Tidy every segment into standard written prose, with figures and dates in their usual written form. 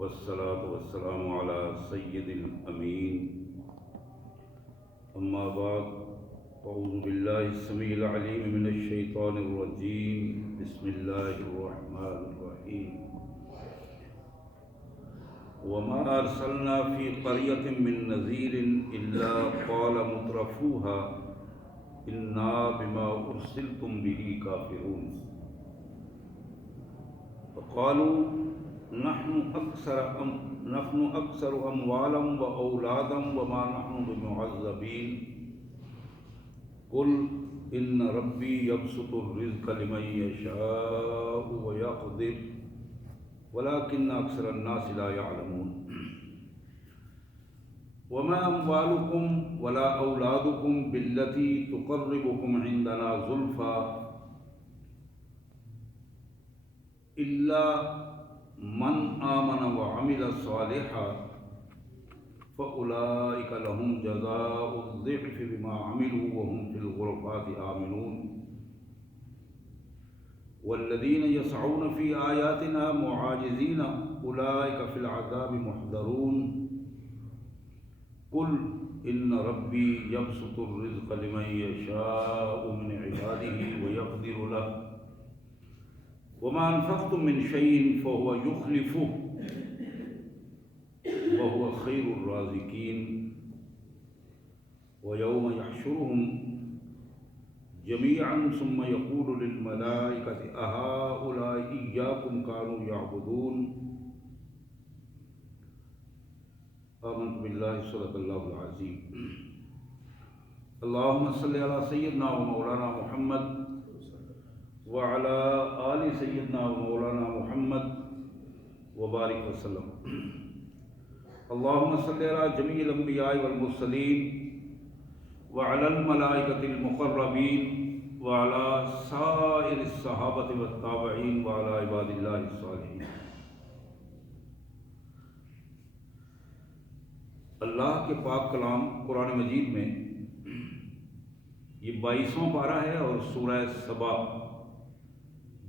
والصلاة والسلام على سید الامین اما بعد اعوذ باللہ السمیع العلیم من الشیطان الرجیم بسم اللہ الرحمن الرحیم وما ارسلنا فی قریۃ من نذیر الا قال مترفوها انا بما ارسلتم به کافرون وقالوا نحن اکثر اموالا واولادا وما نحن بمعذبین قل ان ربی یبسط الرزق لمن یشاء ویقدر ولكن اکثر الناس لا يعلمون وما اموالكم ولا اولادكم بالتي تقربكم عندنا زلفى الا من آمن وعمل صالحا فأولئك لهم جزاء الضعف بما عملوا وهم في الغرفات آمنون والذين يسعون في آياتنا معاجزين أولئك في العذاب محضرون قل إن ربي يبسط الرزق لمن يشاء من عباده ويقدر له وما انفقتم من شيء فهو يخلفه وهو خير الرازقين ويوم يحشرهم جميعا ثم يقول للملائكة أهؤلاء إياكم كانوا يعبدون آمنت بالله صدق الله العظيم اللهم صل على سيدنا ومولانا محمد وعلى آل سیدنا و مولانا محمد وبارک وسلم اللهم صل على جميع الانبیاء والمرسلین وعلى الملائکۃ المقربین وعلى سائر الصحابۃ والتابعین وعلى عباد اللہ الصالحین۔ اللہ کے پاک کلام قرآن مجید میں یہ 22واں پارہ ہے اور سورہ سبا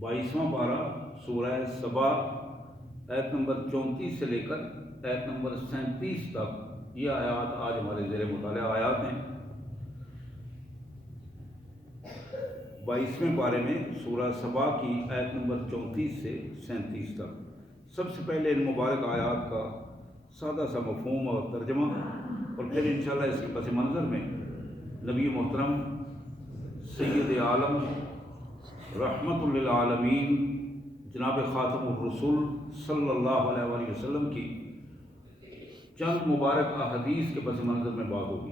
22واں پارہ سورہ سبا آیت نمبر 34 سے لے کر آیت نمبر 37 تک یہ آیات آج ہمارے زیر مطالعہ آیات ہیں۔ 22ویں پارے میں سورہ سبا کی آیت نمبر 34 سے 37 تک سب سے پہلے ان مبارک آیات کا سادہ سا مفہوم اور ترجمہ، اور پھر انشاءاللہ اس کے پس منظر میں نبی محترم سید عالم رحمت للعالمین جناب خاتم الرسول صلی اللہ علیہ وآلہ وسلم کی چند مبارک احادیث کے پس منظر میں بات ہوگی۔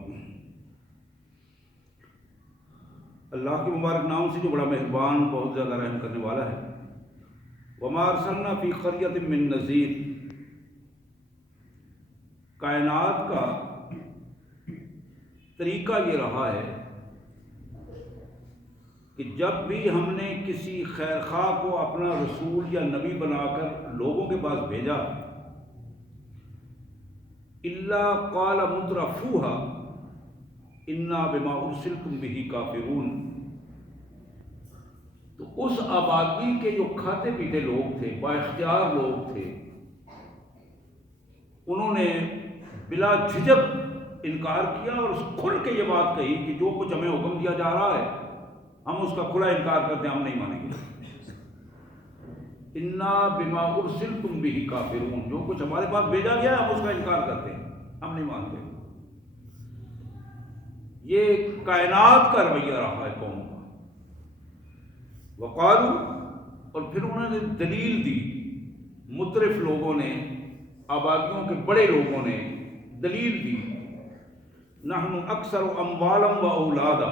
اللہ کے مبارک نام سے جو بڑا مہربان، بہت زیادہ رحم کرنے والا ہے۔ وما ارسلنا فی قریۃ من نذیر، کائنات کا طریقہ یہ رہا ہے کہ جب بھی ہم نے کسی خیر خواہ کو اپنا رسول یا نبی بنا کر لوگوں کے پاس بھیجا، الا قال مترفوها انا بما ارسلتم به کافرون، تو اس آبادی کے جو کھاتے پیتے لوگ تھے، با اختیار لوگ تھے، انہوں نے بلا جھجک انکار کیا اور کھل کے یہ بات کہی کہ جو کچھ ہمیں حکم دیا جا رہا ہے ہم اس کا کھلا انکار کرتے ہیں، ہم نہیں مانیں گے۔ انا بما ارسلتم به کافرون، جو کچھ ہمارے پاس بھیجا گیا ہے ہم اس کا انکار کرتے ہیں، ہم نہیں مانتے۔ یہ کائنات کا رویہ رہا ہے قوم کا۔ وقالوا، اور پھر انہوں نے دلیل دی، مترف لوگوں نے، آبادیوں کے بڑے لوگوں نے دلیل دی، نحن اکثر اموالا و اولادا،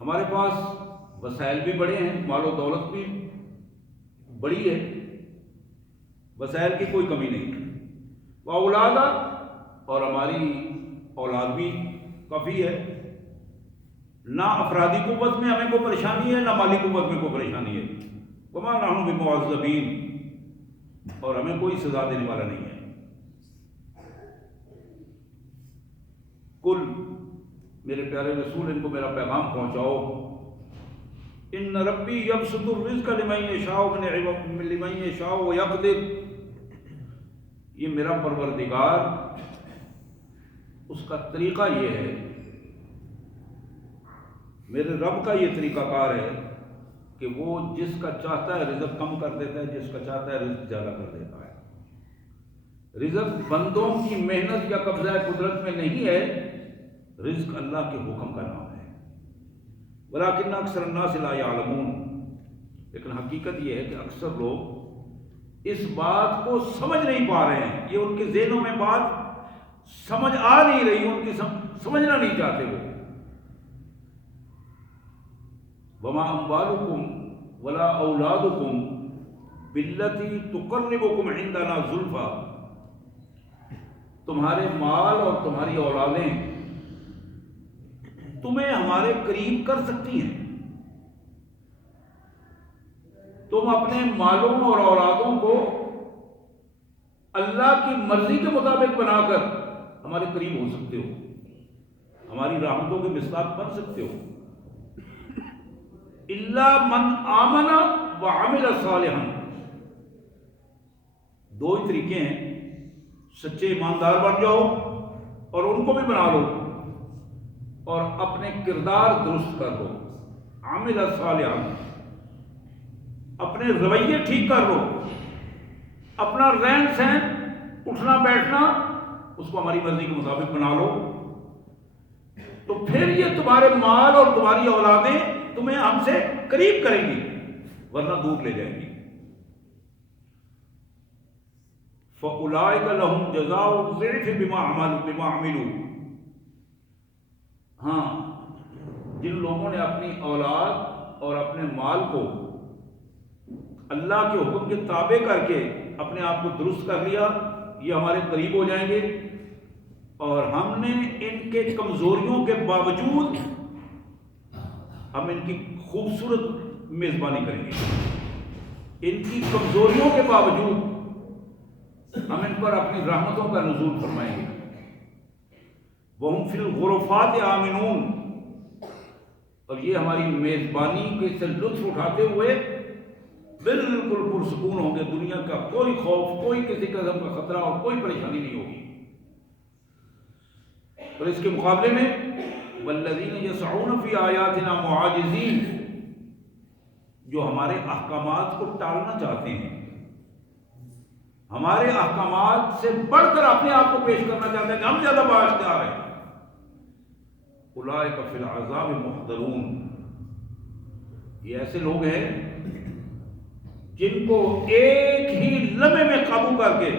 ہمارے پاس وسائل بھی بڑے ہیں، مال و دولت بھی بڑی ہے، وسائل کی کوئی کمی نہیں، وہ اولادا، اور ہماری اولاد بھی کافی ہے، نہ افرادی قوت میں ہمیں کوئی پریشانی ہے، نہ مالی قوت میں کوئی پریشانی ہے، وما نحن بمعذبین، اور ہمیں کوئی سزا دینے والا نہیں ہے۔ کل، میرے پیارے رسول، ان کو میرا پیغام پہنچاؤ ان ربی یبسط الرزق لمن یشاء ویقدر، یہ میرا پروردگار، اس کا طریقہ یہ ہے، میرے رب کا یہ طریقہ کار ہے کہ وہ جس کا چاہتا ہے رزق کم کر دیتا ہے، جس کا چاہتا ہے رزق زیادہ کر دیتا ہے۔ رزق بندوں کی محنت یا قبضہ قدرت میں نہیں ہے، رزق اللہ کے حکم کا نام ہے۔ ولیکن اکثر الناس لا یعلمون، لیکن حقیقت یہ ہے کہ اکثر لوگ اس بات کو سمجھ نہیں پا رہے ہیں، یہ ان کے ذہنوں میں بات سمجھ آ نہیں رہی، ان کی سمجھنا نہیں چاہتے وہ۔ وما اموالکم ولا اولادکم بالتی تقربکم عندنا زلفی، تمہارے مال اور تمہاری اولادیں تمہیں ہمارے قریب کر سکتی ہیں، تم اپنے مالوں اور اولادوں کو اللہ کی مرضی کے مطابق بنا کر ہمارے قریب ہو سکتے ہو، ہماری رحمتوں کے مصداق بن سکتے ہو۔ الا من آمن وعمل صالحا، دو ہی طریقے ہیں، سچے ایماندار بن جاؤ اور ان کو بھی بنا لو، اور اپنے کردار درست کر لو، عامل صالحا، اپنے رویے ٹھیک کر لو، اپنا رہن سہن اٹھنا بیٹھنا اس کو ہماری مرضی کے مطابق بنا لو، تو پھر یہ تمہارے مال اور تمہاری اولادیں تمہیں ہم سے قریب کریں گی، ورنہ دور لے جائیں گی۔ فَأُولَٰئِكَ لَهُمْ جَزَاءُ الضِّعْفِ بِمَا عَمِلُوا، ہاں جن لوگوں نے اپنی اولاد اور اپنے مال کو اللہ کے حکم کے تابع کر کے اپنے آپ کو درست کر لیا، یہ ہمارے قریب ہو جائیں گے، اور ہم نے ان کے کمزوریوں کے باوجود ہم ان کی خوبصورت میزبانی کریں گے، ان کی کمزوریوں کے باوجود ہم ان پر اپنی رحمتوں کا نزول فرمائیں گے۔ وَهُمْ فِي الْغُرُفَاتِ آمِنُونَ، اور یہ ہماری میزبانی کے سے لطف اٹھاتے ہوئے بالکل پرسکون ہوں گے، دنیا کا کوئی خوف، کوئی کسی قسم کا خطرہ اور کوئی پریشانی نہیں ہوگی۔ اور اس کے مقابلے میں وَالَّذِينَ يَسْعُونَ فِي آيَاتِنَا مُعَاجِزِينَ، جو ہمارے احکامات کو ٹالنا چاہتے ہیں، ہمارے احکامات سے بڑھ کر اپنے آپ کو پیش کرنا چاہتے ہیں کہ ہم زیادہ بااختیار ہیں، اولئک فی العذاب محضرون، یہ ایسے لوگ ہیں جن کو ایک ہی لمحے میں قابو کر کے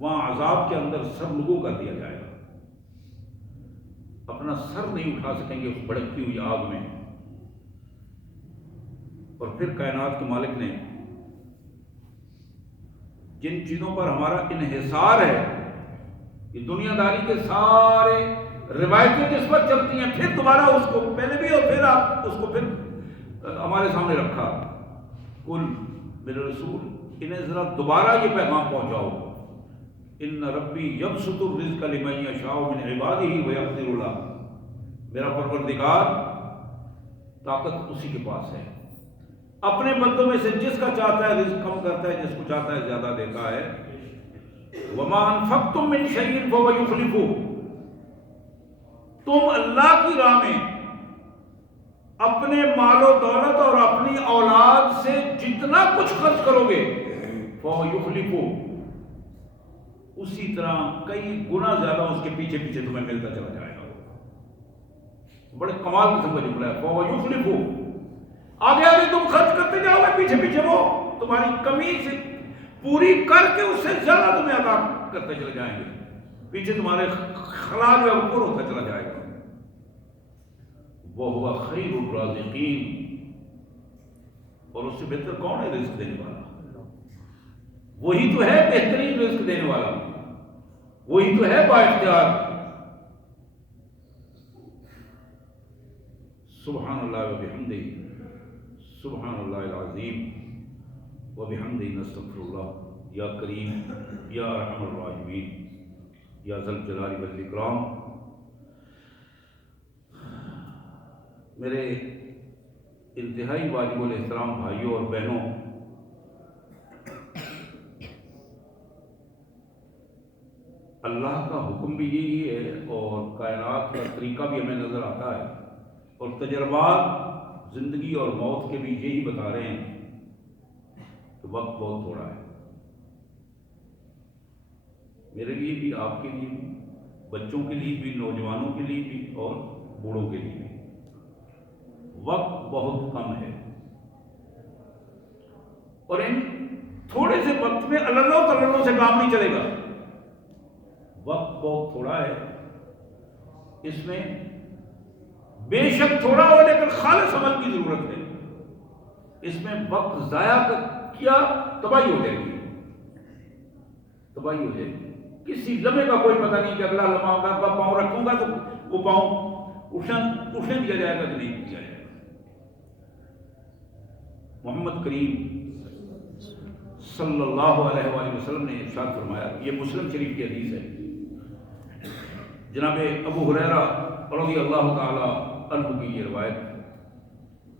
وہاں عذاب کے اندر سرنگوں کر دیا جائے گا، اپنا سر نہیں اٹھا سکیں گے اس بھڑکتی ہوئی آگ میں۔ اور پھر کائنات کے مالک نے جن چیزوں پر ہمارا انحصار ہے، یہ دنیا داری کے سارے روایتیں جس پر چلتی ہیں، پھر دوبارہ اس کو پہلے بھی اور پھر آپ اس کو پھر ہمارے سامنے رکھا، کل میرے رسول انہیں ذرا دوبارہ یہ پیغام پہنچاؤ، ان ربی یبسط الرزق لمن یشاء من عبادہ ویقدر له، میرا پروردگار طاقت اسی کے پاس ہے، اپنے بندوں میں سے جس کا چاہتا ہے رزق کم کرتا ہے، جس کو چاہتا ہے زیادہ دیتا ہے۔ وما انفقتم من شیء فهو یخلفہ، تم اللہ کی راہ میں اپنے مال و دولت اور اپنی اولاد سے جتنا کچھ خرچ کرو گے فهو یخلفہ، اسی طرح کئی گنا زیادہ اس کے پیچھے پیچھے تمہیں ملتا چلا جائے گا۔ بڑے کمال قسم کا جملہ ہے، فهو یخلفہ، آگے آگے تم خرچ کرتے جاؤ گے، پیچھے پیچھے وہ تمہاری کمی سے پوری کر کے اس سے زیادہ تمہیں عطا کرتے چلے جائیں گے، پیچھے تمہارے خلا جو ہے وہ پر ہوتا چلا جائے گا۔ وَهُوَ خَيْرُ الرَّازِقِينَ، اور اس سے بہتر کون ہے رزق دینے والا؟ وہی تو ہے بہترین رزق دینے والا، وہی تو ہے با اختیار۔ سبحان اللہ وبحمدہ، سبحان اللہ العظیم وبحمدہ، نستغفر اللہ، یا کریم یا ارحم الراحمین یا ذی الجلال والاکرام۔ میرے انتہائی واجب الاحترام بھائیوں اور بہنوں، اللہ کا حکم بھی یہی ہے اور کائنات کا طریقہ بھی ہمیں نظر آتا ہے، اور تجربات زندگی اور موت کے بھی یہی بتا رہے ہیں کہ وقت بہت تھوڑا ہے، میرے لیے بھی، آپ کے لیے بھی، بچوں کے لیے بھی، نوجوانوں کے لیے بھی اور بوڑھوں کے لیے بھی وقت بہت کم ہے، اور ان تھوڑے سے وقت میں اللہ تلّوں سے کام نہیں چلے گا۔ وقت بہت تھوڑا ہے، اس میں بے شک تھوڑا ہو لیکن خالص عمل کی ضرورت ہے، اس میں وقت ضائع کیا تباہی ہو جائے گی، تباہی ہو جائے گی، کسی لمحے کا کوئی پتہ نہیں کہ اگلا لمحہ میں پاؤں رکھوں گا تو وہ پاؤں اٹھنے دیا جائے گا کہ نہیں دیا جائے گا۔ محمد کریم صلی اللہ علیہ وآلہ وسلم نے ارشاد فرمایا، یہ مسلم شریف کی حدیث ہے، جناب ابو ہریرہ رضی اللہ تعالی عنہ کی یہ روایت،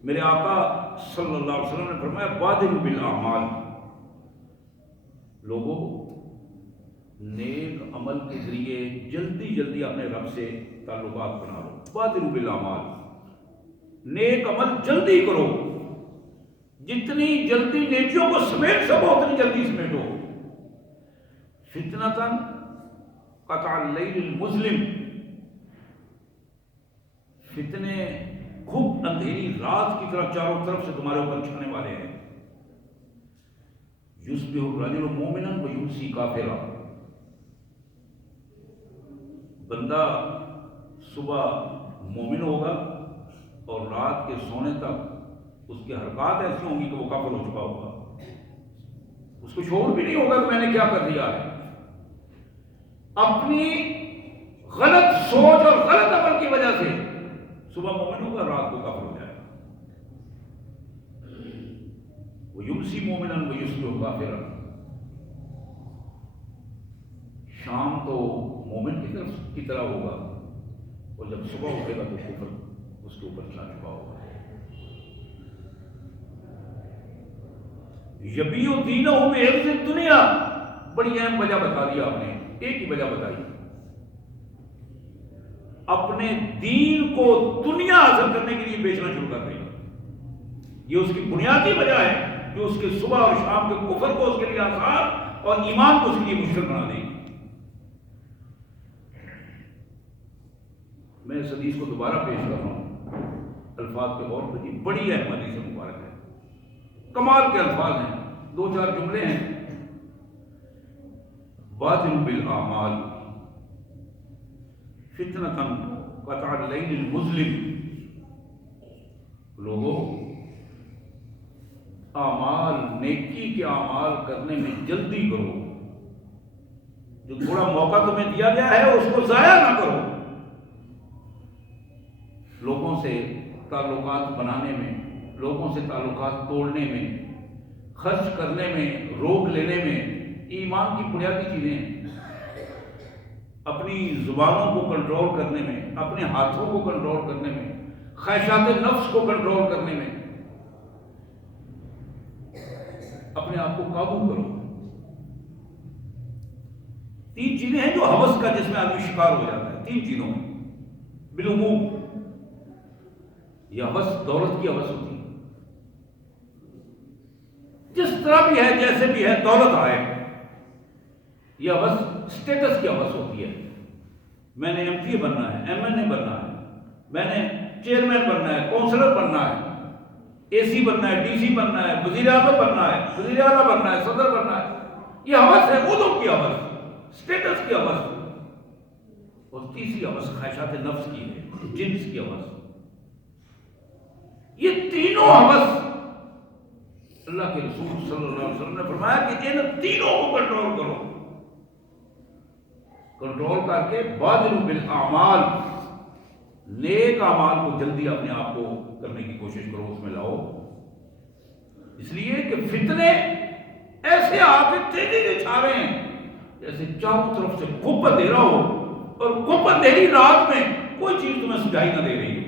میرے آقا صلی اللہ علیہ وسلم نے فرمایا بادروا بالاعمال، لوگوں نیک عمل کے ذریعے جلدی جلدی اپنے رب سے تعلقات بنا لو، بادروا بالاعمال، نیک عمل جلدی کرو، جتنی جلدی نیکیوں کو سمیٹ سکو اتنی جلدی سمیٹو، فتنۃ قطع اللیل المظلم، فتنے خوب اندھیری رات کی طرح چاروں طرف سے تمہارے اوپر چھانے والے ہیں، یصبح الرجل مؤمنا ویمسی کافرا، بندہ صبح مومن ہوگا اور رات کے سونے تک اس کی حرکات ایسی ہوں گی کہ وہ کافر ہو چکا ہوگا، اس کو شعور بھی نہیں ہوگا کہ میں نے کیا کر دیا ہے، اپنی غلط سوچ اور غلط عمل کی وجہ سے صبح مومن ہوگا، رات کو کافر ہو جائے گا، وہ یمسی مومنا ویصبح کافرا، شام تو مومن کی طرح ہوگا اور جب صبح اٹھے گا تو کفر اس کے اوپر چھا چکا ہوگا۔ یبیع دینہ بعرض الدنیا، بڑی اہم وجہ بتا دی آپ نے، ایک ہی وجہ بتائی، اپنے دین کو دنیا حاصل کرنے کے لیے بیچنا شروع کر دے گا، یہ اس کی بنیادی وجہ ہے جو اس کے صبح اور شام کے کفر کو اس کے لیے آسان اور ایمان کو اس کے لیے مشکل بنا دے گی۔ میں اس حدیث کو دوبارہ پیش کر رہا ہوں الفاظ کے غور پر، بڑی اہم حدیث مبارک ہے، کمال کے الفاظ ہیں، دو چار جملے ہیں، بادروا بالاعمال فتنۃ قطع اللیل المظلم، لوگوں اعمال، نیکی کے اعمال کرنے میں جلدی کرو، جو تھوڑا موقع تمہیں دیا گیا ہے اس کو ضائع نہ کرو، لوگوں سے تعلقات بنانے میں، لوگوں سے تعلقات توڑنے میں، خرچ کرنے میں، روک لینے میں، ایمان کی بنیادی چیزیں ہیں، اپنی زبانوں کو کنٹرول کرنے میں، اپنے ہاتھوں کو کنٹرول کرنے میں، خواہشات نفس کو کنٹرول کرنے میں، اپنے آپ کو قابو کرو۔ تین چیزیں ہیں جو ہوس کا جس میں آدمی شکار ہو جاتا ہے، تین چیزوں میں بالعموم، یہ ہوس دولت کی ہوس ہوتی ہے، جس طرح بھی ہے جیسے بھی ہے دولت آئے، یہ ہوس اسٹیٹس کی ہوس ہوتی ہے، میں نے ایم پی بننا ہے، ایم این اے بننا ہے، میں نے چیئرمین بننا ہے، کونسلر بننا ہے، اے سی بننا ہے، ڈی سی بننا ہے، وزیر اعظم بننا ہے، وزیر اعلیٰ بننا ہے، صدر بننا ہے، یہ ہوس ہے، عدو کی ہوس، اسٹیٹس کی ہوس، اور تیسری ہوس خواہشات نفس کی ہے، جنس کی ہوس، یہ تینوں ہوس اللہ کے رسول صلی اللہ علیہ وسلم نے فرمایا کہ ان تینوں کو کنٹرول کرو، کنٹرول کر کے بادروا بالاعمال، نیک اعمال کو جلدی اپنے آپ کو کرنے کی کوشش کرو، اس میں لاؤ، اس لیے کہ فتنے ایسے آ کے تیزی سے چھا رہے ہیں جیسے چاروں طرف سے خوب اندھیرا ہو اور خوب اندھیری رات میں کوئی چیز تمہیں سجائی نہ دے رہی ہو،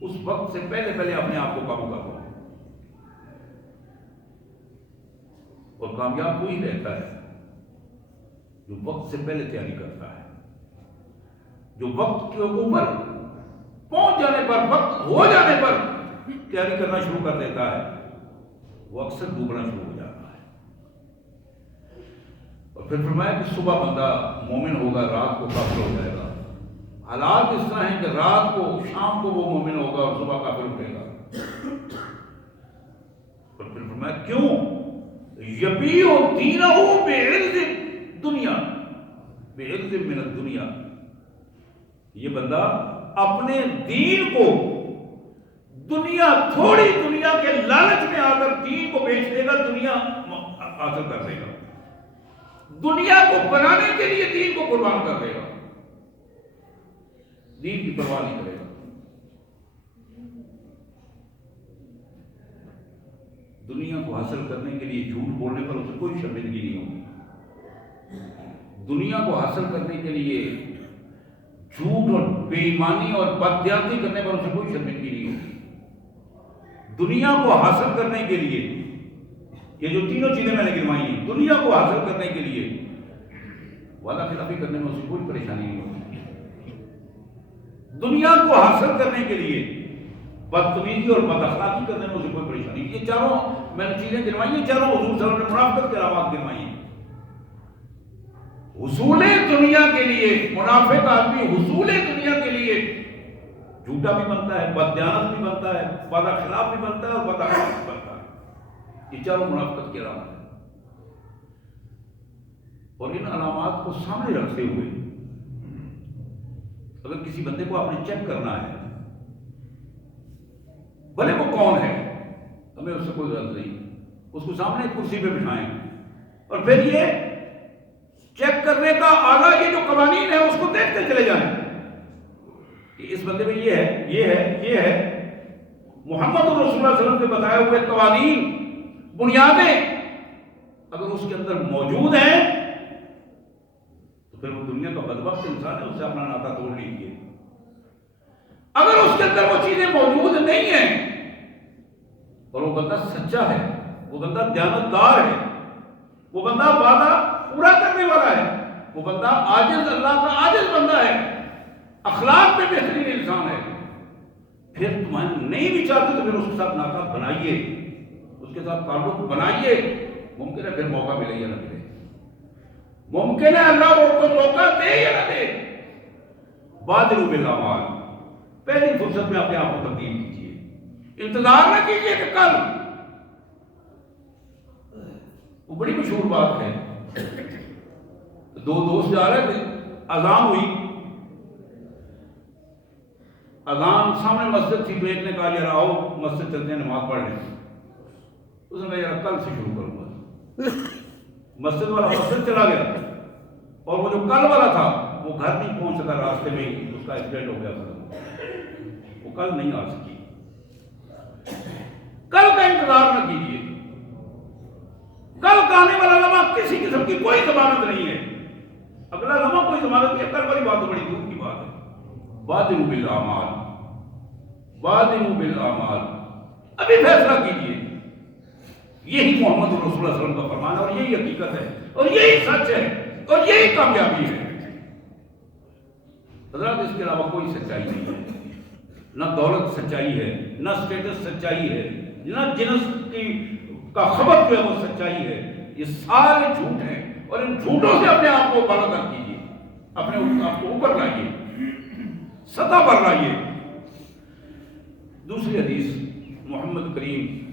اس وقت سے پہلے پہلے اپنے آپ کو کام کر لو، اور کامیاب وہی رہتا ہے جو وقت سے پہلے تیاری کرتا ہے، جو وقت کے اوپر پہنچ جانے پر، وقت ہو جانے پر تیاری کرنا شروع کر دیتا ہے، وہ اکثر ڈوبنا شروع ہو جاتا ہے۔ اور پھر فرمایا کہ صبح بندہ مومن ہوگا، رات کو کافر ہو جائے گا۔ حالات اس طرح ہیں کہ رات کو، شام کو وہ مومن ہوگا اور صبح کافر اٹھے گا۔ اور پھر فرمایا کیوں؟ یبیع دینہ بعرض دنیا، بعرض من الدنیا، یہ بندہ اپنے دین کو دنیا، تھوڑی دنیا کے لالچ میں آ کر دین کو بیچ دے گا، دنیا حاصل کر دے گا، دنیا کو بنانے کے لیے دین کو قربان کر دے گا، دین کی پرواہ نہیں کرے گا۔ دنیا کو حاصل کرنے کے لیے جھوٹ بولنے پر اسے کوئی شرمندگی نہیں ہوگی، دنیا کو حاصل کرنے کے لیے جھوٹ اور بے ایمانی اور بددیانتی کرنے پر اسے کوئی شرمندگی نہیں ہوگی، دنیا کو حاصل کرنے کے لیے، یہ جو تینوں چیزیں میں نے گنوائی ہیں، دنیا کو حاصل کرنے کے لیے وعدہ خلافی کرنے میں اسے کوئی پریشانی نہیں ہوگی، دنیا کو حاصل کرنے کے لیے بدتمیزی اور بد اخلاقی کرنے میں اسے کوئی پریشانی نہیں۔ یہ چاروں میں نے چیزیں گنوائی ہیں، چاروں حضور صلی اللہ علیہ وسلم نے منافقت کے علامات گنوائی ہیں۔ حصول دنیا کے لیے منافق آدمی حصول دنیا کے لیے جھوٹا بھی بنتا ہے، بددیانت بھی بنتا ہے، وعدہ خلاف بھی بنتا ہے اور بد اخلاق بھی بنتا ہے۔ یہ چاروں منافقت کے علامات ہیں، اور ان علامات کو سامنے رکھتے ہوئے اگر کسی بندے کو آپ نے چیک کرنا ہے، بھلے وہ کون ہے، ہمیں اس سے کوئی غرض نہیں، اس کو سامنے کرسی پہ بٹھائیں اور پھر یہ چیک کرنے کا آلہ، یہ جو قوانین ہے اس کو دیکھتے چلے جائیں کہ اس بندے میں یہ ہے، یہ ہے، یہ ہے۔ محمد رسول اللہ صلی اللہ علیہ وسلم کے بتائے ہوئے قوانین، بنیادیں اگر اس کے اندر موجود ہیں تو پھر وہ دنیا کا بدبخت انسان ہے، اس سے اپنا ناطا توڑ لیجیے۔ اگر اس کے اندر وہ چیزیں موجود نہیں ہیں اور وہ بندہ سچا ہے، وہ بندہ دیانتدار ہے، وہ بندہ وعدہ پورا کرنے والا ہے، وہ بندہ عاجز، اللہ کا عاجز بندہ ہے، اخلاق میں بہترین انسان ہے، پھر تمہیں نہیں بھی چاہتے تو پھر اس کے ساتھ ناطا بنائیے، اس کے ساتھ تعلق بنائیے۔ ممکن ہے پھر موقع ملے یا نہ ملے، ممکن ہے اللہ وہ کو موقع دے یا نہ دے۔ بادروا بالاعمال، پہلی فرصت میں اپنے آپ کو تبدیل کیجیے، انتظار نہ کیجیے کہ کل۔ وہ بڑی مشہور بات ہے، دو دوست جا رہے تھے، اذان ہوئی، اذان سامنے مسجد تھی، تو ایک نے کہا یار آؤ مسجد چلتے ہیں نماز پڑھ لیں، اس نے کہا یار کل سے شروع کروں گا۔ مسجد والا مسجد چلا گیا، اور وہ جو کل والا تھا وہ گھر نہیں پہنچ سکا، راستے میں اس کا ایکسیڈنٹ ہو گیا تھا، وہ کل نہیں آ سکی۔ کل کا انتظار نہ کیجیے، کل کا آنے والا لمحہ کسی قسم کی کوئی ضمانت نہیں ہے، اگلا لمحہ کوئی ضمانت نہیں ہے، کل والی بات تو بڑی دور کی بات ہے۔ بادروا بالاعمال، بادروا بالاعمال، ابھی فیصلہ کیجیے۔ یہی محمد رسول اللہ صلی اللہ علیہ وسلم کا فرمان ہے، اور یہی حقیقت ہے، اور یہی سچ ہے، اور یہی کامیابی ہے۔ حضرات اس کے علاوہ کوئی سچائی نہیں ہے، نہ دولت سچائی ہے، نہ اسٹیٹس سچائی ہے، نہ جنس کی کا خبر جو ہے وہ سچائی ہے، یہ سارے جھوٹ ہیں، اور ان جھوٹوں سے اپنے آپ کو بالاتر کیجیے، اپنے آپ کو اوپر لائیے، سطح پر لائیے۔ دوسری حدیث، محمد کریم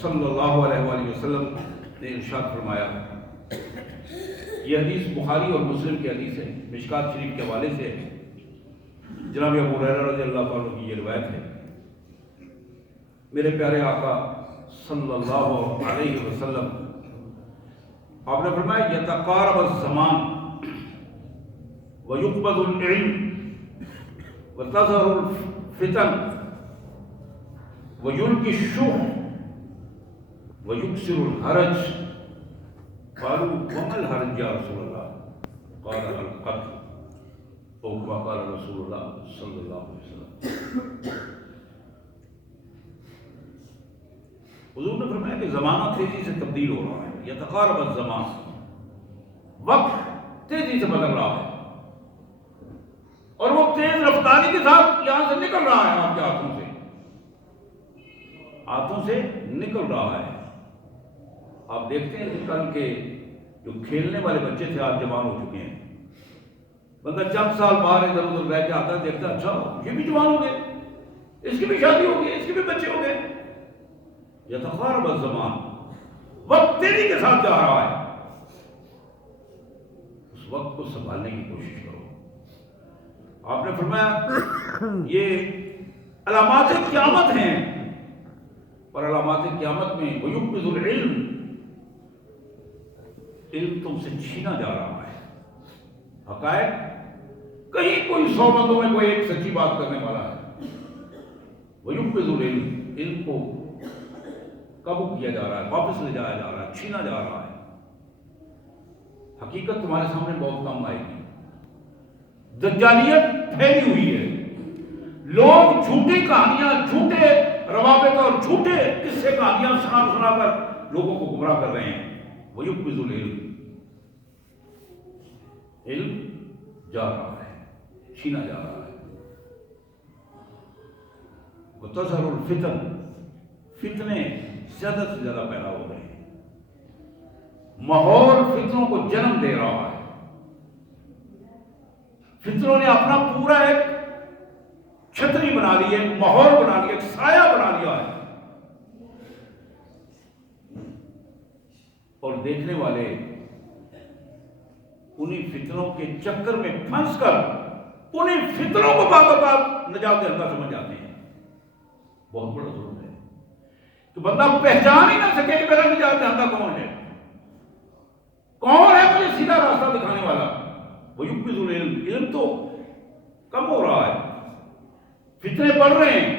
صلی اللہ علیہ وآلہ وسلم نے ارشاد فرمایا، یہ حدیث بخاری اور مسلم کی حدیث ہے، مشکات شریف کے حوالے سے ہے، جناب ابو ہریرہ رضی اللہ عنہ کی یہ روایت ہے، میرے پیارے آقا صلی اللہ علیہ وسلم آپ نے فرمایا یتقارب الزمان ویقبض العلم وتظہر الفتن ویلقی الشح ویکسر الحرج، قالوا وما الحرج یا رسول اللہ؟ قال القتل، او کما قال رسول اللہ صلی اللہ علیہ وسلم۔ حضور نے فرمایا کہ زمانہ تیزی سے تبدیل ہو رہا ہے، یتقارب الزمان، وقت تیزی سے بدل رہا ہے، اور وہ تیز رفتاری کے ساتھ یہاں سے نکل رہا ہے، آپ کے ہاتھوں سے نکل رہا ہے۔ آپ دیکھتے ہیں کہ کل کے جو کھیلنے والے بچے تھے آج جوان ہو چکے ہیں۔ بندہ چند سال باہر ادھر ادھر رہ کے آتا ہے، دیکھتا اچھا یہ بھی جوان ہو گئے، اس کی بھی شادی ہو گئی، اس کے بھی بچے ہو گئے۔ یتقارب الزمان، وقت تیزی کے ساتھ جا رہا ہے، اس وقت کو سنبھالنے کی کوشش کرو۔ آپ نے فرمایا یہ علامات قیامت ہیں، اور علامات قیامت میں وَيُقْبِضُ الْعِلْمِ، علم تم سے چھینا جا رہا ہے۔ حقائق کہیں کوئی 100 بندوں میں کوئی ایک سچی بات کرنے والا ہے۔ وَيُقْبِضُ الْعِلْمِ، علم کو قابو کیا جا رہا ہے، واپس لے جایا جا رہا ہے، چھینا جا رہا ہے۔ حقیقت تمہارے سامنے بہت کم آئے گی، دجالیت پھیلی ہوئی ہے، لوگ جھوٹی کہانیاں، جھوٹے روابط اور جھوٹے قصے کہانیاں سنا کر لوگوں کو گمراہ کر رہے ہیں۔ وَيُقْبِضُ الْعِلْمِ، علم جا رہا ہے، چھینا جا رہا ہے۔ وَتَظْهَرُ الْفِتَنُ، فتنے زیادہ سے زیادہ پیدا ہو رہے ہیں، ماحول فتنوں کو جنم دے رہا ہے۔ فتنوں نے اپنا پورا ایک چھتری بنا لی ہے، ایک ماحول بنا لیا، ایک سایہ بنا لیا ہے، اور دیکھنے والے انہی فتنوں کے چکر میں پھنس کر انہی فتنوں کو بعض اوقات نجات دہندہ سمجھ جاتے ہیں۔ بہت بڑا ظلم ہے کہ بندہ پہچان ہی نہ سکے کہ میرا نجات دہندہ کون ہے، کون ہے مجھے سیدھا راستہ دکھانے والا۔ وَيُقْبِضُ الْعِلْمِ، علم تو کم ہو رہا ہے، فتنے بڑھ رہے ہیں۔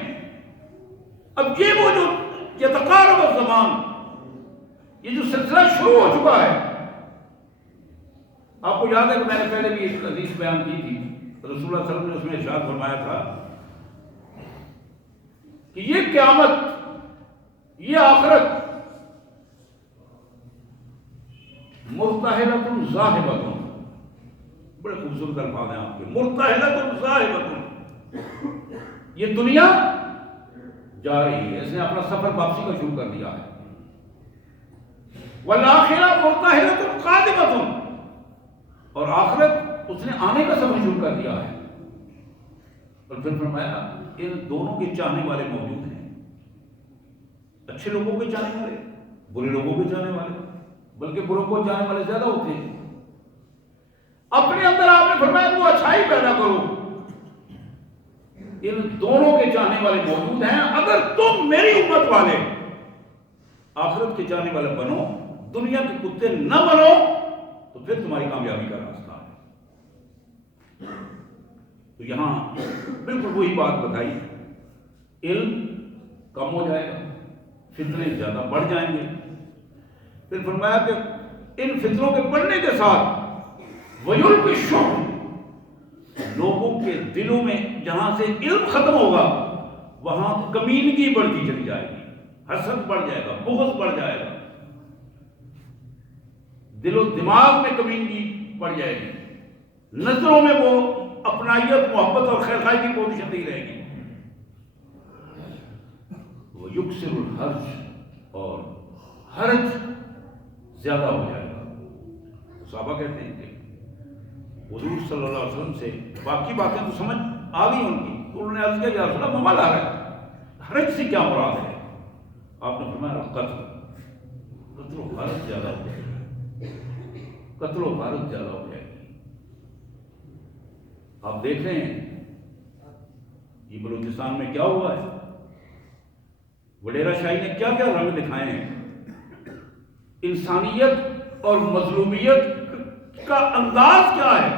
اب یہ وہ جو یتقارب الزمان، یہ جو سلسلہ شروع ہو چکا ہے، آپ کو یاد ہے کہ میں نے پہلے بھی ایک حدیث بیان کی تھی، رسول اللہ صلی اللہ علیہ وسلم نے اس میں ارشاد فرمایا تھا کہ یہ قیامت، یہ آخرت مرتحلۃ ذاہبۃ، بڑے خوبصورت الفاظ ہیں آپ کے، مرتحلۃ ذاہبۃ، یہ دنیا جا رہی ہے، اس نے اپنا سفر واپسی کا شروع کر دیا ہے۔ والآخرہ مرتحلۃ قادمۃ، اور آخرت اس نے آنے کا سفر شروع کر دیا ہے۔ اور پھر فرمایا ان دونوں کے چاہنے والے موجود ہیں، اچھے لوگوں کے چاہنے والے، برے لوگوں کے چاہنے والے، بلکہ بروں کو چاہنے والے زیادہ ہوتے ہیں۔ اپنے اندر آپ نے فرمایا وہ اچھائی پیدا کرو، ان دونوں کے چاہنے والے موجود ہیں۔ اگر تم میری امت والے آخرت کے چاہنے والے بنو، دنیا کے کتے نہ بنو، تو پھر تمہاری کامیابی کا راستہ ہے۔ تو یہاں بالکل وہی بات بتائی، علم کم ہو جائے گا، فتنے زیادہ بڑھ جائیں گے۔ پھر فرمایا کہ ان فتنوں کے بڑھنے کے ساتھ وَيُلْقِ الشُّبْهَ، لوگوں کے دلوں میں جہاں سے علم ختم ہوگا وہاں کمینگی بڑھتی چلی جائے گی، حسد بڑھ جائے گا، بغض بڑھ جائے گا، دل و دماغ میں کمینگی بڑھ جائے گی، نظروں میں وہ اپنائیت، محبت اور خیر خواہی کی پوزیشن نہیں رہے گی۔ وہ یکسر الحرج، اور حرج زیادہ ہو جائے گا۔ صحابہ کہتے ہیں کہ حضور صلی اللہ علیہ وسلم سے باقی باتیں تو سمجھ آ گئی ان کی، تو انہوں نے عرض کیا یا رسول اللہ مما لا رہا ہے، حرج سے کیا مراد ہے؟ آپ نے فرمایا قتل و غارت زیادہ ہو جائے گی، قتل و غارت زیادہ ہو جائے گی۔ آپ دیکھ رہے ہیں یہ بلوچستان میں کیا ہوا ہے، وڈیرا شاہی نے کیا کیا رنگ دکھائے ہیں، انسانیت اور مظلومیت کا انداز کیا ہے،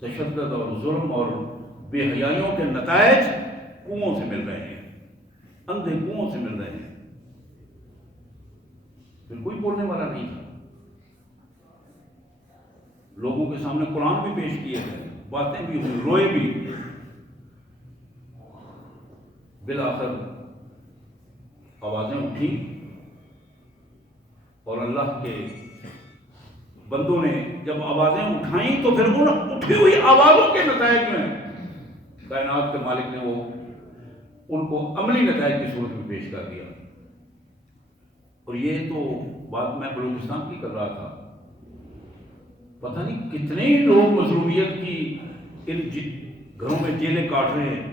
تشدد اور ظلم اور بے حیائیوں کے نتائج کنووں سے مل رہے ہیں، اندھے کنووں سے مل رہے ہیں، پھر کوئی بولنے والا نہیں تھا۔ لوگوں کے سامنے قرآن بھی پیش کیے گئے، باتیں بھی ہوئی، روئے بھی، بالآخر آوازیں اٹھی اور اللہ کے بندوں نے جب آوازیں اٹھائیں تو پھر ان اٹھی ہوئی آوازوں کے نتائج میں کائنات کے مالک نے وہ ان کو عملی نتائج کی صورت میں پیش کر دیا۔ اور یہ تو بات میں بلوچستان کی کر رہا تھا، پتہ نہیں کتنے ہی لوگ مظلومیت کی ان گھروں میں جیلیں کاٹ رہے ہیں،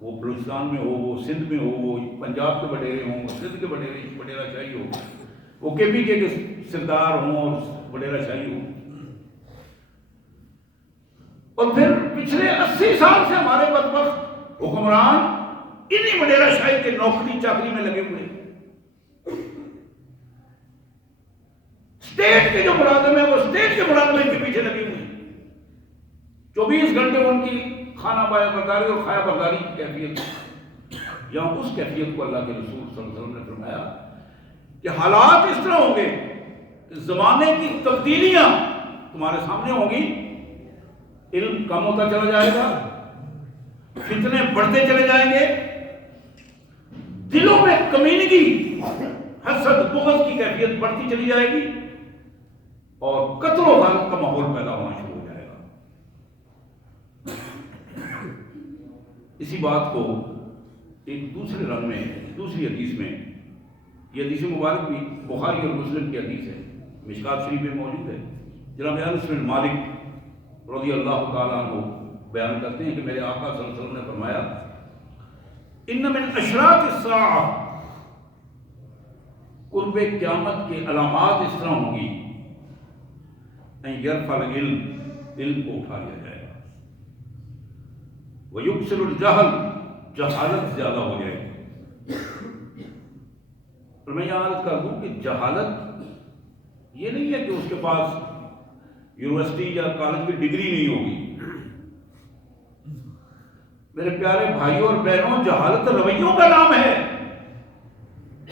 وہ بلوچستان میں ہو، وہ سندھ میں ہو، وہ پنجاب کے وڈیرے ہوں، سندھ کے وڈیرہ شاہی ہو، وہ کے پی کے سردار ہوں اور وڈیرہ شاہی ہوں۔ اور پھر پچھلے 80 سال سے ہمارے بدبخت حکمران انہی وڈیرہ شاہی کے نوکری چاکری میں لگے ہوئے، اسٹیٹ کے جو ملازم ہیں وہ اسٹیٹ کے ملازمین کے پیچھے لگے ہوئے ہیں، 24 گھنٹے ان کی کھانا بایا برداری اور کھایا برداری کی کیفیت، یا اس کیفیت کو اللہ کے رسول صلی اللہ علیہ وسلم نے فرمایا کہ حالات اس طرح ہوں گے کہ زمانے کی تبدیلیاں تمہارے سامنے ہوں گی، علم کم ہوتا چلا جائے گا، فتنے بڑھتے چلے جائیں گے، دلوں میں کمینگی، حسد، بغض کی کیفیت بڑھتی چلی جائے گی، اور قتل و غارت کا ماحول پیدا ہونا شروع ہو جائے گا۔ اسی بات کو ایک دوسرے رنگ میں، دوسری حدیث میں، یہ حدیث مبارک بھی بخاری اور مسلم کی حدیث ہے، مشکات شریف میں موجود ہے، جناب انس بن مالک رضی اللہ تعالیٰ عنہ بیان کرتے ہیں کہ میرے آقا صلی اللہ علیہ وسلم نے فرمایا ان من اشراط الساعہ، قرب قیامت کے علامات اس طرح ہوں گی، ان یرفع العلم، علم کو اٹھا لیا جائے گا، ویکثر الجہل، جہالت زیادہ ہو جائے گی۔ اور میں یہ عرض کر دوں کہ جہالت یہ نہیں ہے کہ اس کے پاس یونیورسٹی یا کالج کی ڈگری نہیں ہوگی، میرے پیارے بھائیوں اور بہنوں، جہالت رویوں کا نام ہے،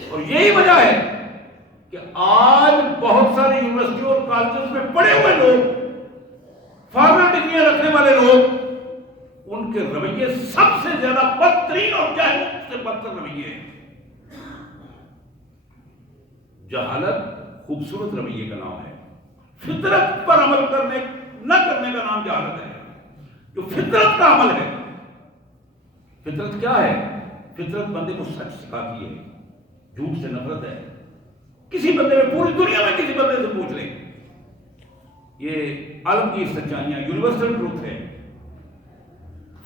اور یہی وجہ ہے کہ آج بہت ساری یونیورسٹیوں اور کالجز میں پڑھے ہوئے لوگ، فارغ ڈگریاں رکھنے والے لوگ، ان کے رویے سب سے زیادہ بدترین اور جاہل سے بدتر رویے ہیں۔ جہالت خوبصورت رویے کا نام ہے، فطرت پر عمل نہ کرنے کا نام جہالت ہے، جو فطرت کا عمل ہے۔ فطرت کیا ہے؟ فطرت بندے کو سچ سکھاتی ہے، جھوٹ سے نفرت ہے۔ کسی بندے میں، پوری دنیا میں کسی بندے سے پوچھ لیں، یہ عالمگیر سچائیاں، یونیورسل ٹروتھ ہے۔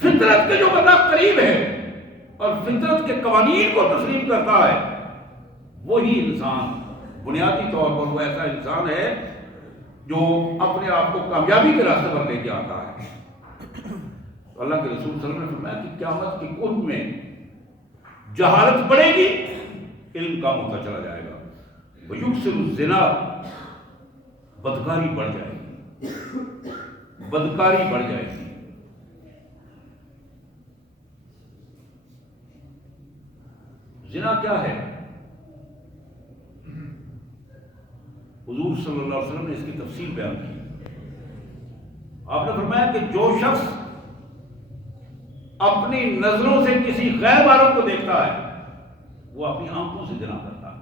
فطرت کے جو بندہ قریب ہے اور فطرت کے قوانین کو تسلیم کرتا ہے، وہی انسان بنیادی طور پر وہ ایسا انسان ہے جو اپنے آپ کو کامیابی کے راستے پر لے کے آتا ہے۔ تو اللہ کے رسول صلی اللہ علیہ وسلم نے فرمایا کہ قیامت کے قرب میں جہالت بڑھے گی، علم کم ہوتا چلا جائے گا، ویکثر الزنا، بدکاری بڑھ جائے گی، بدکاری بڑھ جائے گی۔ زنا کیا ہے؟ حضور صلی اللہ علیہ وسلم نے اس کی تفصیل بیان کی۔ آپ نے فرمایا کہ جو شخص اپنی نظروں سے کسی غیر عالم کو دیکھتا ہے، وہ اپنی آنکھوں سے زنا کرتا ہے۔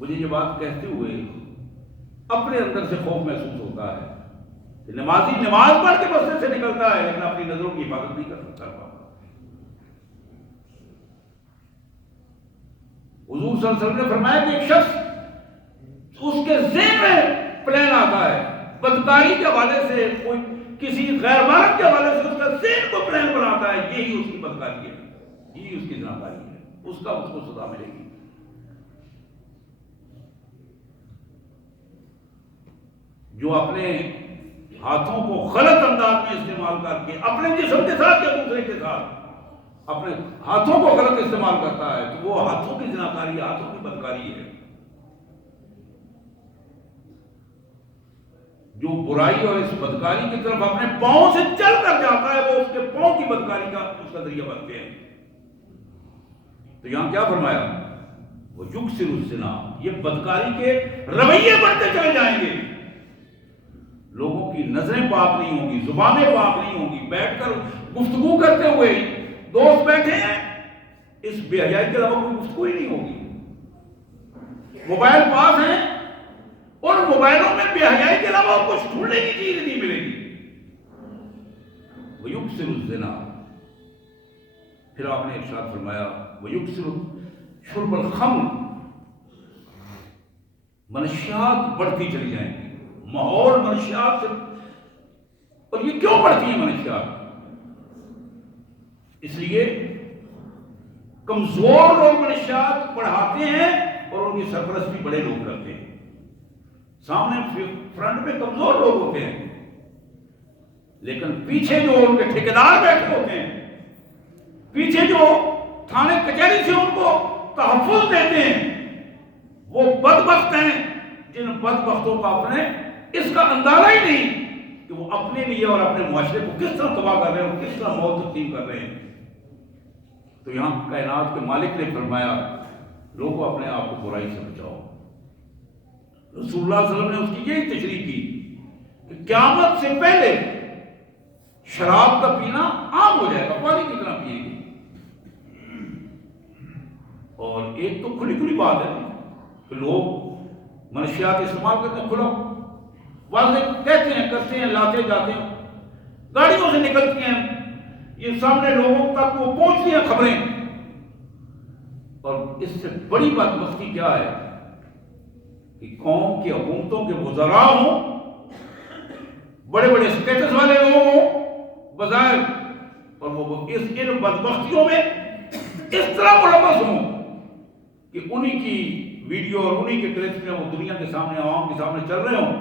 مجھے یہ بات کہتے ہوئے اپنے اندر سے خوف محسوس ہوتا ہے کہ نمازی نماز پڑھ کے مسجد سے نکلتا ہے لیکن اپنی نظروں کی حفاظت نہیں کر سکتا۔ حضور صلی اللہ علیہ وسلم نے فرمایا کہ ایک شخص، اس کے ذہن میں پلان آتا ہے بدکاری کے حوالے سے، کوئی کسی غیر مرد کے حوالے سے اس کا ذہن کو پلان بناتا ہے، یہی اس کی بدکاری ہے، یہی اس کی زناکاری ہے، اس کو سزا ملے گی۔ جو اپنے ہاتھوں کو غلط انداز میں استعمال کر کے اپنے جسم کے ساتھ یا دوسرے کے ساتھ اپنے ہاتھوں کو غلط استعمال کرتا ہے، تو وہ ہاتھوں کی زناکاری، ہاتھوں کی بدکاری ہے۔ جو برائی اور اس بدکاری کی طرف اپنے پاؤں سے چل کر جاتا ہے، وہ اس کے پاؤں کی بدکاری کا اس کا ذریعہ بنتے ہیں۔ تو یہاں کیا فرمایا؟ وہ یکسر الزنا، یہ بدکاری کے رویے بڑھتے چلے جائیں گے، لوگوں کی نظریں پاک نہیں ہوں گی، زبانیں پاک نہیں ہوں گی، بیٹھ کر گفتگو کرتے ہوئے دوست بیٹھے ہیں، اس بے حیائی کے علاوہ کوئی گفتگو ہی نہیں ہوگی، موبائل پاس ہیں، اور موبائلوں میں بے حیائی کے علاوہ کچھ ڈھونڈنے کی چیز نہیں ملے گی۔ وَيُكْسِرُ الزِّنَا، پھر آپ نے ارشاد فرمایا وَيُكْسِرُ شُرْبَ الْخَمْرِ، منشیات بڑھتی چلی جائیں گی، ماحول منشیات سے۔ اور یہ کیوں بڑھتی ہیں منشیات؟ اس لیے کمزور لوگ منشیات بڑھاتے ہیں اور ان کی سرپرستی بڑے لوگ کرتے ہیں۔ سامنے فرنٹ میں کمزور لوگ ہوتے ہیں، لیکن پیچھے جو ان کے ٹھیکیدار بیٹھے ہوتے ہیں، پیچھے جو تھانے کچہری سے ان کو تحفظ دیتے ہیں، وہ بدبخت ہیں جن بدبختوں کا اپنے اس کا اندازہ ہی نہیں کہ وہ اپنے لیے اور اپنے معاشرے کو کس طرح تباہ کر رہے ہیں، کس طرح موت تقسیم کر رہے ہیں۔ تو یہاں کائنات کے مالک نے فرمایا لوگوں اپنے آپ کو برائی سے بچاؤ۔ رسول اللہ صلی اللہ علیہ وسلم نے اس کی یہی تشریح کی کہ قیامت سے پہلے شراب کا پینا عام ہو جائے گا، پانی کی طرح پیے گی۔ اور ایک تو کھلی کھلی بات ہے کہ لوگ منشیات استعمال کرتے ہیں، کھلا واضح کہتے ہیں، کرتے ہیں، لاتے جاتے ہیں، گاڑیوں سے نکلتی ہیں، یہ سامنے لوگوں تک وہ پہنچتی ہیں خبریں۔ اور اس سے بڑی بدبختی کیا ہے کہ قوم کی حکومتوں کے وزراء ہوں، بڑے بڑے اسٹیٹس والے لوگ ہوں بظاہر، اور وہ ان بدبختیوں میں اس طرح ملوث ہوں کہ انہی کی ویڈیو اور انہی کے کلپس میں وہ دنیا کے سامنے، عوام کے سامنے چل رہے ہوں،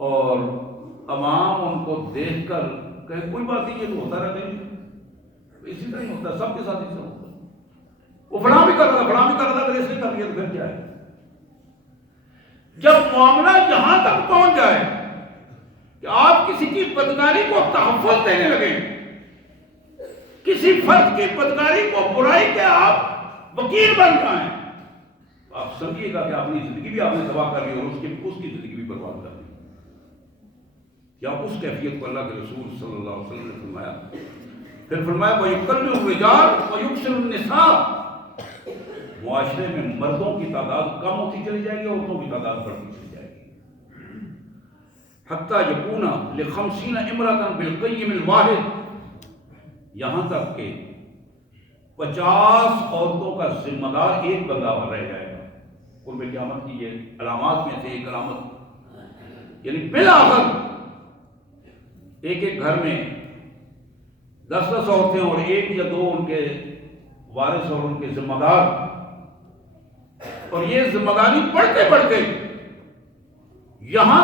اور عوام ان کو دیکھ کر کہے کوئی بات نہیں، یہ تو ہوتا رہتا ہے، اسی طرح ہی ہوتا ہے، سب کے ساتھ ایسا ہوتا ہے، وہ فلاں بھی کر رہا تھا، فلاں بھی کر رہا تھا، اگر اس نے کر لیا تو پھر کیا ہے؟ جب معاملہ یہاں تک پہنچ جائے کہ آپ کسی کی بدکاری کو تحفظ دینے لگے، کسی فرد کی بدکاری کو، برائی کے آپ وکیل بن جائیں، آپ سمجھیے گا کہ اپنی زندگی بھی آپ نے تباہ کر لی اور اس کی زندگی بھی برباد کر لی۔ کیا اس کیفیت کو اللہ کے رسول صلی اللہ علیہ وسلم نے فرمایا؟ پھر فرمایا وَيُقَلِّلُ الرِّجَالَ وَيُكْسِرُ النِّسَاءَ، معاشرے میں مردوں کی تعداد کم ہوتی چلی جائے گی، عورتوں کی تعداد بڑھتی چلی جائے گی، حتیٰ یکون لخمسین امرأۃ بالقیم الواحد، یہاں تک کہ 50 عورتوں کا ذمہ دار ایک بندہ رہ جائے گا۔ قرب قیامت کی یہ علامات میں سے ایک علامت، یعنی بالآخر ایک ایک گھر میں 10 عورتیں اور 1 یا 2 ان کے وارث اور ان کے ذمہ دار، اور یہ ذمہ داری بڑھتے بڑھتے یہاں